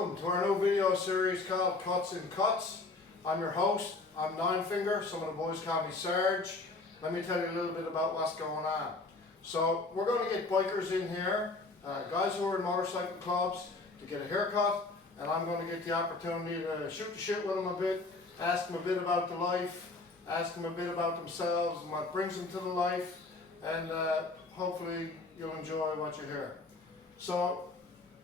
Welcome to our new video series called Cuts and Cuts. I'm your host, I'm Ninefinger. Some of the boys call me Sarge. Let me tell you a little bit about what's going on. So we're going to get bikers in here, guys who are in motorcycle clubs, to get a haircut, and I'm going to get the opportunity to shoot the shit with them a bit, ask them a bit about the life, ask them a bit about themselves and what brings them to the life, and hopefully you'll enjoy what you hear. So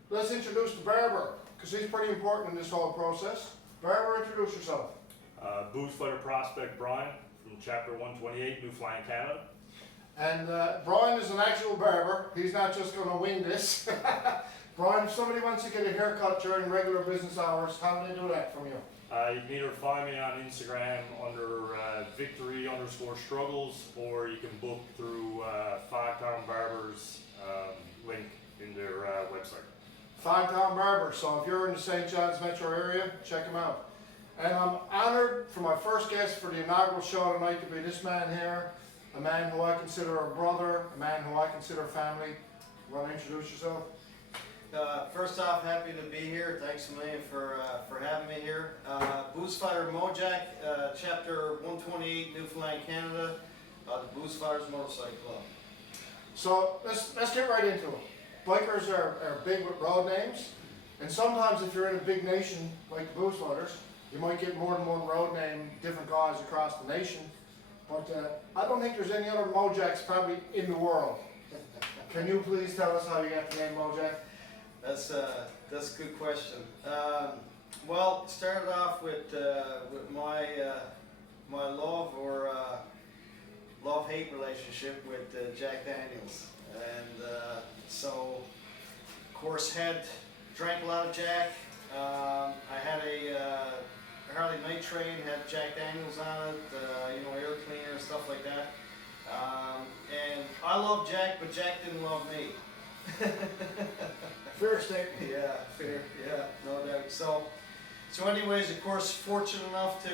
let's introduce the barber, because he's pretty important in this whole process. Barber, introduce yourself. Booze Fighter Prospect Brian from Chapter 128, Newfoundland, Canada. And Brian is an actual barber. He's not just going to wing this. Brian, if somebody wants to get a haircut during regular business hours, how do they do that from you? You can either find me on Instagram under victory_struggles, or you can book through Fogtown Barbers link in their website. Fogtown Barber. So if you're in the St. John's metro area, check him out. And I'm honored for my first guest for the inaugural show tonight to be this man here, a man who I consider a brother, a man who I consider family. You want to introduce yourself? First off, happy to be here. Thanks a million for having me here. Booze Fighter Mojack, Chapter 128, Newfoundland, Canada, the Booze Fighters Motorcycle Club. So let's get right into it. Bikers are big with road names, and sometimes if you're in a big nation like the Booze Fighters, you might get more than one road name, different guys across the nation. But I don't think there's any other Mojacks probably in the world. Can you please tell us how you got the name Mojack? That's a good question. Well, it started off with my my love-hate relationship with Jack Daniels, and so of course drank a lot of Jack. I had a Harley Night Train, had Jack Daniels on it, air cleaner and stuff like that. And I loved Jack, but Jack didn't love me. Fair statement. Yeah, fair. Yeah, no doubt. So anyways, of course, fortunate enough to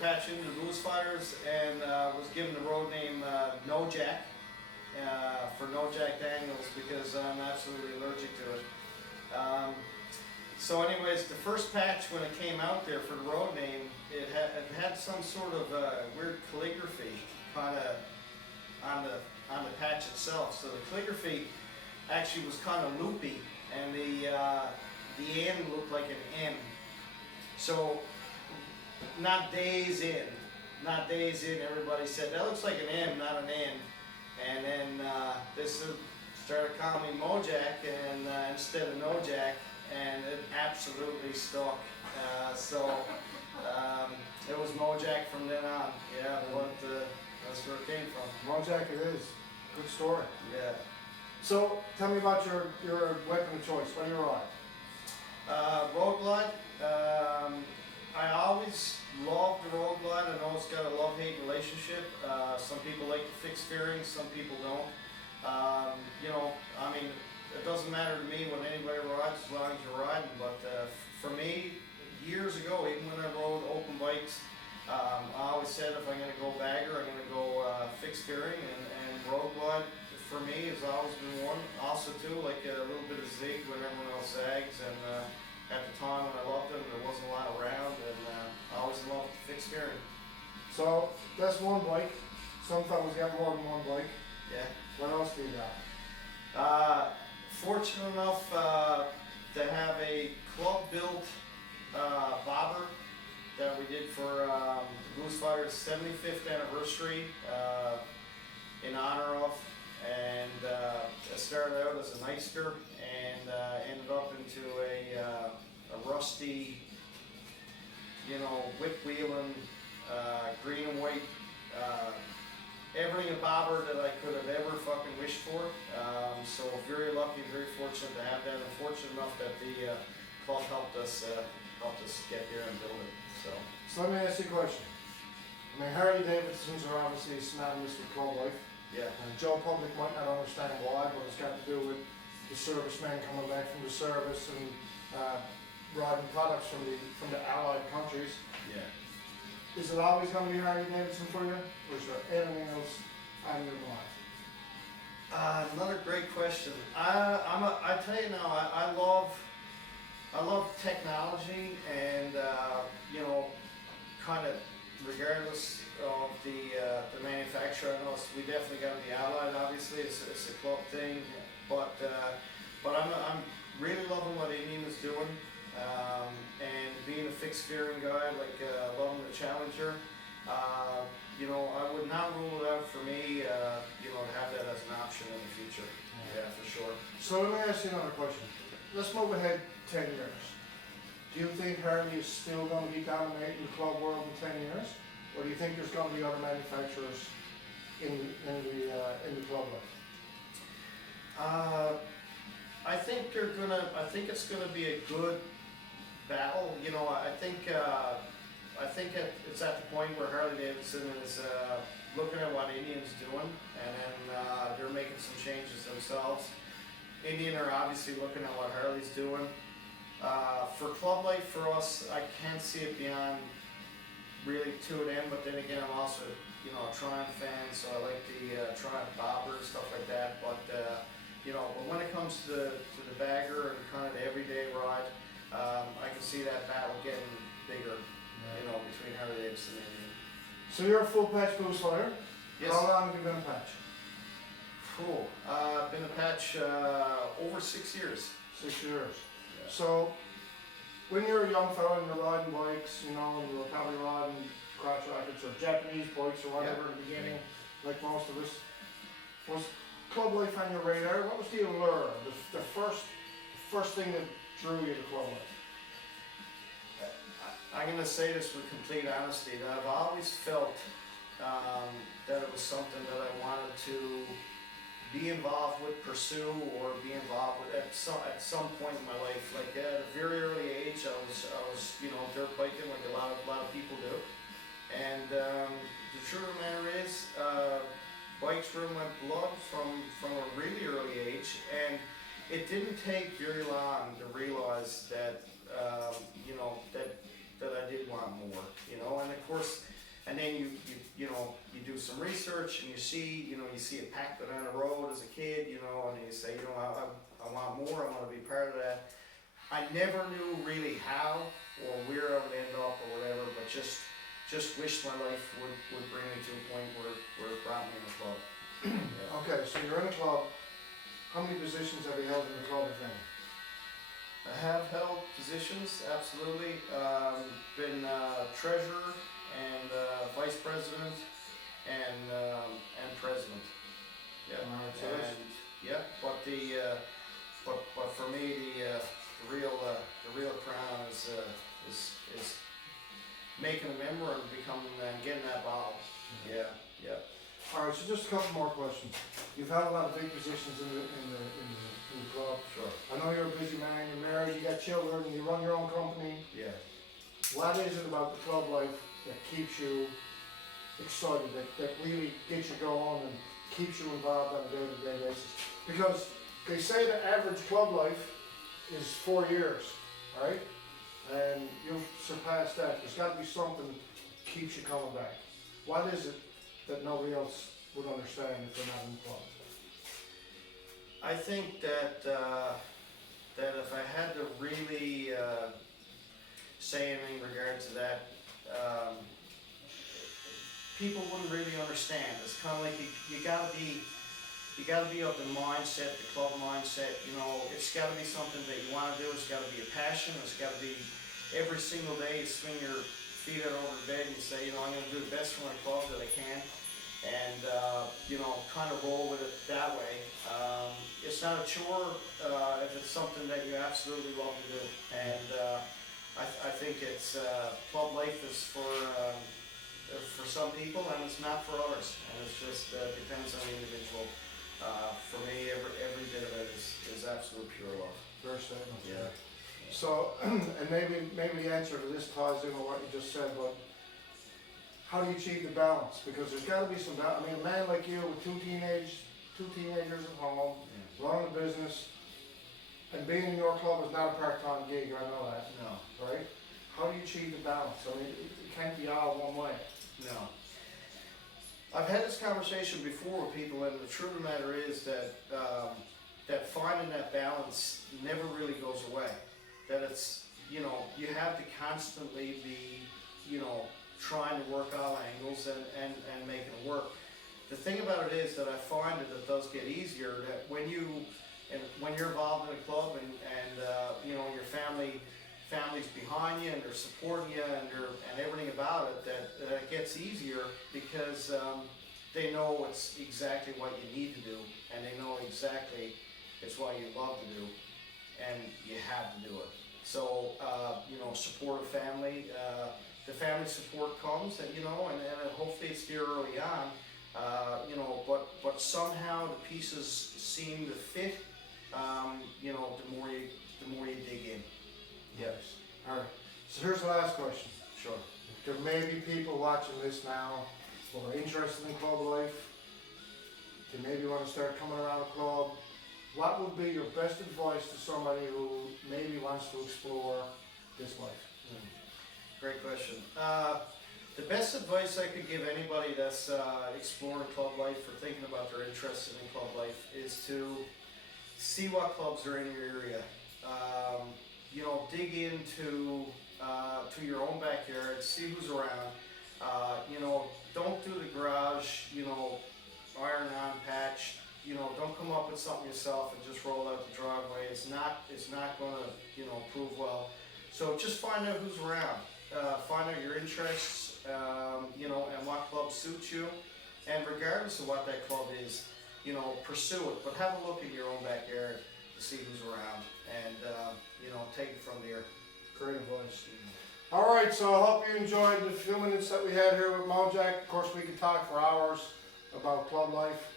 patch into the Booze Fighters, and was given the road name No Jack for No Jack Daniels, because I'm absolutely allergic to it. So anyways, the first patch when it came out there for the road name, it had some sort of weird calligraphy kind of on the patch itself. So the calligraphy actually was kind of loopy, and the N looked like an M. So not days in, everybody said that looks like an M, not an N. And then they started calling me Mojack and instead of No Jack, and it absolutely stuck. It was Mojack from then on. Yeah, that's where it came from. Mojack it is. Good story. Yeah. So tell me about your weapon of choice. What do you ride? Road Glide. I always loved the Road Glide. I know it's got a love-hate relationship. Some people like the fixed fairings, some people don't. It doesn't matter to me when anybody rides as long as you're riding, but for me, years ago, even when I rode open bikes, I always said if I'm going to go bagger, I'm going to go fixed fairing, and Road Glide for me has always been one. Also too, like a little bit of zig when everyone else zags, and at the time when I loved them, there wasn't a lot around, and I always loved fixed fairing. So that's one bike. Some fellas got more than one bike. Yeah. What else do you got? Fortunate enough to have a club-built bobber that we did for the Booze Fighters 75th anniversary in honor of, and it started out as a Nightster and ended up into a rusty, whip wheeling, green and white. Everything a bobber that I could have ever fucking wished for. So very lucky, very fortunate to have that, and fortunate enough that the club helped us get here and build it. So let me ask you a question. I mean, Harley Davidsons are obviously synonymous with club life. Yeah. And Joe Public might not understand why, but it's got to do with the servicemen coming back from the service and riding products from the allied countries. Yeah. Is it always going to be Harley Davidson for you, or is there anything else on your mind? Another great question. I tell you now, I love technology, and you know, kind of regardless of the manufacturer. I know we definitely got to be allied. Obviously, it's a club thing, but I'm really loving what Indian is doing, and being a fixed gearing guy, like loving the Challenger. You know, I would not rule it out for me, you know, to have that as an option in the future. Yeah, for sure. So let me ask you another question. Let's move ahead 10 years. Do you think Harley is still going to be dominating the club world in 10 years? Or do you think there's going to be other manufacturers in the club world? I think it's gonna be a good battle. You know, I think it's at the point where Harley Davidson is looking at what Indian's doing, and then they're making some changes themselves. Indian are obviously looking at what Harley's doing. For Club Life, for us, I can't see it beyond really 2 of them, but then again, I'm also, you know, a Triumph fan, so I like the Triumph Bobber and stuff like that. But you know, but when it comes to the bagger and kind of the everyday ride, I can see that battle getting bigger, you know, between Harley Davidson and Indian. So you're a full patch boost fighter? Yes. How long have you been a patch? Cool. Been a patch over 6 years. 6 years. Yeah. So when you're a young fella and you're riding bikes, you know, and you're probably riding crotch rockets or Japanese bikes or whatever in the beginning, like most of us, was Club Life on your radar? What was the allure, the first thing that drew you to Club Life? I'm going to say this with complete honesty, that I've always felt that it was something that I wanted to be involved with, pursue, or be involved with at some point in my life. Like at a very early age, I was you know, dirt biking like a lot of people do. And the truth of the matter is, bikes were in my blood from a really early age, and it didn't take very long to realize that you know, that I did want more, you know. And of course, and then you know, you do some research and you see a pack banana road as a kid, you know, and you say, you know, I want more, I want to be part of that. I never knew really how or where I would end up or whatever, but just wished my life would bring me to a point where it brought me in the club. Yeah. Okay, so you're in a club. How many positions have you held in the club, if any? I have held positions, absolutely. Been treasurer and vice president and president. Yeah. Alright, so And yeah, but but for me the real crown is making a member and becoming getting that bottle. Yeah, yeah. Alright, so just a couple more questions. You've had a lot of big positions in the club. Sure. I know you're a busy man, you're married, you got children, you run your own company. Yeah. What is it about the club life that keeps you excited, that really gets you going and keeps you involved on a day-to-day basis? Because they say the average club life is 4 years, right? And you've surpassed that. There's got to be something that keeps you coming back. What is it that nobody else would understand if they're not in the club? I think that if I had to really say anything in regard to that, people wouldn't really understand. It's kind of like you gotta be of the mindset, the club mindset. You know, it's got to be something that you want to do. It's got to be a passion. It's got to be every single day you swing your feet out over the bed and you say, you know, I'm going to do the best for my club that I can. And, you know, kind of roll with it that way. It's not a chore if it's something that you absolutely love to do. And I think it's club life is for some people and it's not for others. And it's just depends on the individual. For me, every bit of it is absolute pure love. Fair statement. Yeah. So, and maybe the answer to this ties in with what you just said, but how do you achieve the balance? Because there's got to be some balance. I mean, a man like you with two teenagers at home, running a business, and being in your club is not a part-time gig, I know that. No. Right? How do you achieve the balance? I mean, it can't be all one way. No. I've had this conversation before with people, and the truth of the matter is that that finding that balance never really goes away. That it's, you know, you have to constantly be, you know, trying to work all angles and making it work. The thing about it is that I find that it does get easier, that when you're involved in a club and you know, your family's behind you and they're supporting you and everything about it, that it gets easier because they know it's exactly what you need to do, and they know exactly it's what you love to do, and you have to do it. So you know, support a family. The family support comes, and you know, and hopefully it's there early on. You know, but somehow the pieces seem to fit. You know, the more you dig in. Yes. All right. So here's the last question. Sure. There may be people watching this now who are interested in club life. They maybe want to start coming around a club. What would be your best advice to somebody who maybe wants to explore this life? Great question. The best advice I could give anybody that's exploring club life or thinking about their interest in club life is to see what clubs are in your area. You know, dig into to your own backyard, see who's around. You know, don't do the garage, you know, iron on patch. You know, don't come up with something yourself and just roll out the driveway. It's not going to, you know, prove well. So just find out who's around. Find out your interests, you know, and what club suits you. And regardless of what that club is, you know, pursue it. But have a look in your own backyard to see who's around, and you know, take it from there. Great advice. All right, so I hope you enjoyed the few minutes that we had here with Mojack. Of course, we could talk for hours about club life.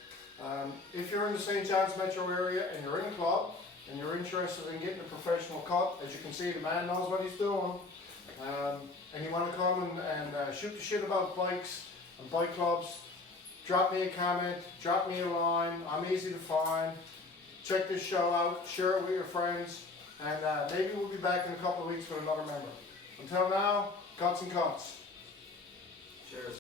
If you're in the St. John's metro area and you're in a club and you're interested in getting a professional cut, as you can see, the man knows what he's doing. And you want to come and shoot the shit about bikes and bike clubs, drop me a comment, drop me a line. I'm easy to find. Check this show out, share it with your friends, and maybe we'll be back in a couple of weeks with another member. Until now, cuts and cuts. Cheers.